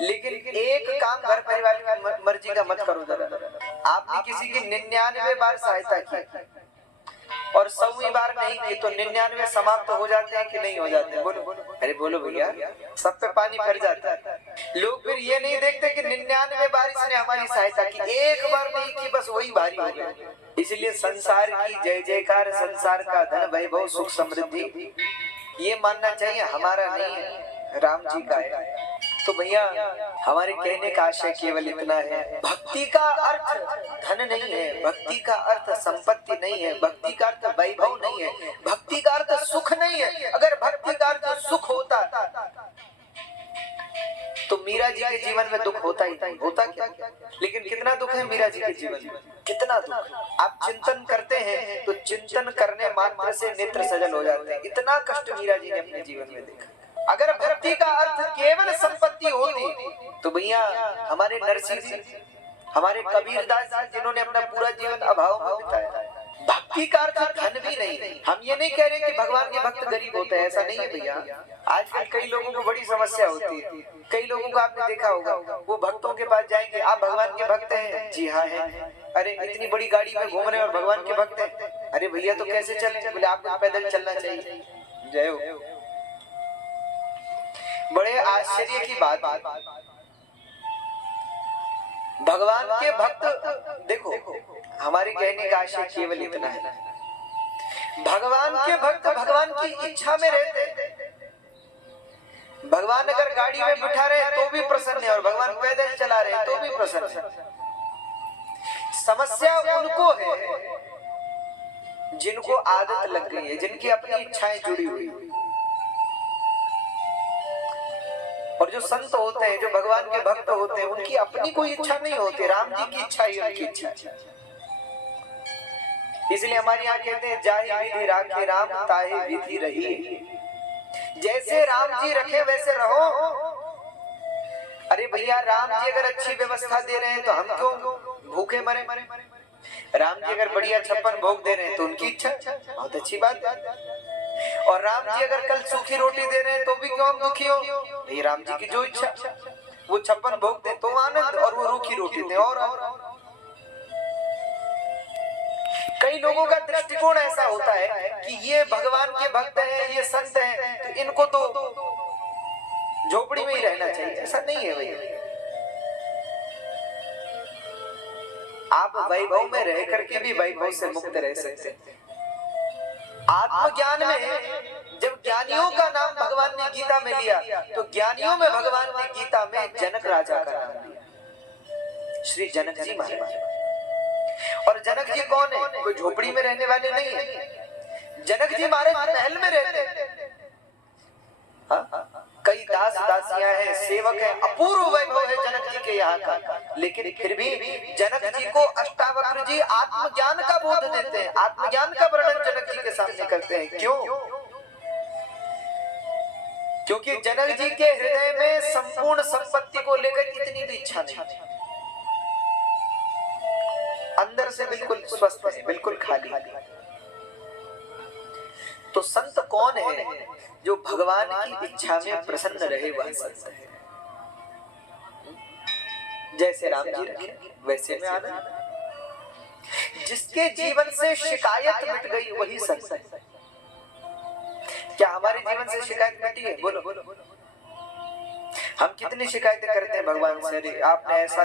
लेकिन एक काम घर परिवार की मर्जी का मत करो जरा। आपने किसी की 99 बार सहायता की और 100वीं बार नहीं की तो 99 समाप्त हो जाते हैं कि नहीं हो जाते हैं? बोलो अरे बोलो भैया, सब पे पानी भर जाता है। लोग फिर ये नहीं देखते कि 99 बार इसने हमारी सहायता की, एक बार नहीं की, बस वही भारी हो गया। इसलिए संसार की जय जयकार, संसार का धन वैभव सुख समृद्धि ये मानना चाहिए हमारा नहीं है, राम जी का है। तो भैया हमारे कहने का आशय केवल इतना है, भक्ति का अर्थ धन नहीं है, भक्ति का अर्थ संपत्ति नहीं है, भक्ति का अर्थ वैभव नहीं है, भक्ति का अर्थ सुख नहीं है। अगर भक्ति का अर्थ सुख होता तो मीरा जी के जीवन में दुख होता ही नहीं, होता क्या? लेकिन कितना दुख है मीरा जी के जीवन में, कितना दुख। आप चिंतन करते हैं तो चिंतन करने मात्र से नेत्र सजल हो जाते हैं, इतना कष्ट मीरा जी ने अपने जीवन में देखा। अगर भक्ति का अर्थ केवल संपत्ति होती तो भैया हमारे नरसिंह जी, हमारे कबीरदास जी, जिन्होंने अपना पूरा जीवन अभाव में बिताया, भक्ति का अर्थ धन भी नहीं। हम ये नहीं कह रहे कि भगवान के भक्त गरीब होते हैं, ऐसा नहीं है भैया। आजकल कई लोगों को बड़ी समस्या होती है, कई लोगों को आपने देखा होगा, वो भक्तों के पास जाएंगे, आप भगवान के भक्त हैं? जी हाँ है। अरे इतनी बड़ी गाड़ी में घूम रहे हैं और भगवान के भक्त हैं? अरे भैया तो कैसे चले? बोले आपको पैदल चलना चाहिए। जय हो। बड़े आश्चर्य की बात, भगवान के भक्त, देखो हमारे कहने का आशय केवल इतना है, भगवान के भक्त भगवान की इच्छा में रहते। भगवान अगर गाड़ी में बिठा रहे तो भी प्रसन्न है और भगवान पैदल चला रहे तो भी प्रसन्न है। समस्या उनको है जिनको आदत लग गई है, जिनकी अपनी इच्छाएं जुड़ी हुई। और जो संत होते हैं, जो भगवान के भक्त होते हैं, उनकी अपनी कोई इच्छा नहीं होती, राम जी की इच्छा ही उनकी इच्छा है। इसलिए हमारे यहाँ कहते हैं, जाहि विधि राखे राम ताहि विधि रही। जैसे राम जी रखे वैसे रहो। अरे भैया राम जी अगर अच्छी व्यवस्था दे रहे हैं तो हम क्यों भूखे मरे? राम जी अगर बढ़िया 56 भोग दे रहे हैं तो उनकी इच्छा, बहुत अच्छी बात है। और राम जी अगर कल सूखी रोटी दे रहे हैं तो भी क्यों हम दुखी हो? भाई राम जी की जो इच्छा, वो 56 भोग दे तो आनंद, और वो रूखी रोटी दे और कई लोगों का दृष्टिकोण ऐसा होता है कि ये भगवान के भक्त हैं, ये संत हैं, तो इनको तो झोपड़ी में ही रहना चाहिए। ऐसा नहीं है भैया। आप वैभव में रह करके भी वैभव से मुक्त रह सकते हैं। आत्मज्ञान में जब ज्ञानियों का नाम भगवान ने गीता में लिया तो ज्ञानियों में भगवान ने गीता में जनक राजा का नाम लिया, श्री जनक जी महाराज। और जनक जी कौन है? कोई झोपड़ी में रहने वाले नहीं है। जनक जी महाराज महल में रहते हैं। कई दास दासियां हैं, सेवक हैं, अपूर्व वैभव है जनक जी के यहाँ का। लेकिन फिर भी जनक जी को अष्टावक्र जी आत्मज्ञान का बोध देते हैं, आत्मज्ञान का वर्णन जनक जी के सामने करते हैं। क्यों? क्योंकि जनक जी के हृदय में संपूर्ण संपत्ति को लेकर इतनी भी इच्छा नहीं, अंदर से बिल्कुल स्वस्थ है, बिल्कुल खाली। तो संत कौन है? जो भगवान की इच्छा में प्रसन्न रहे वह संत है। जैसे राम जी रखे वैसे में आनंद। जिसके जीवन से शिकायत मिट गई वही संत है। क्या हमारे जीवन से शिकायत मिटी है? बोलो। हम कितनी शिकायतें करते हैं भगवान से, आपने ऐसा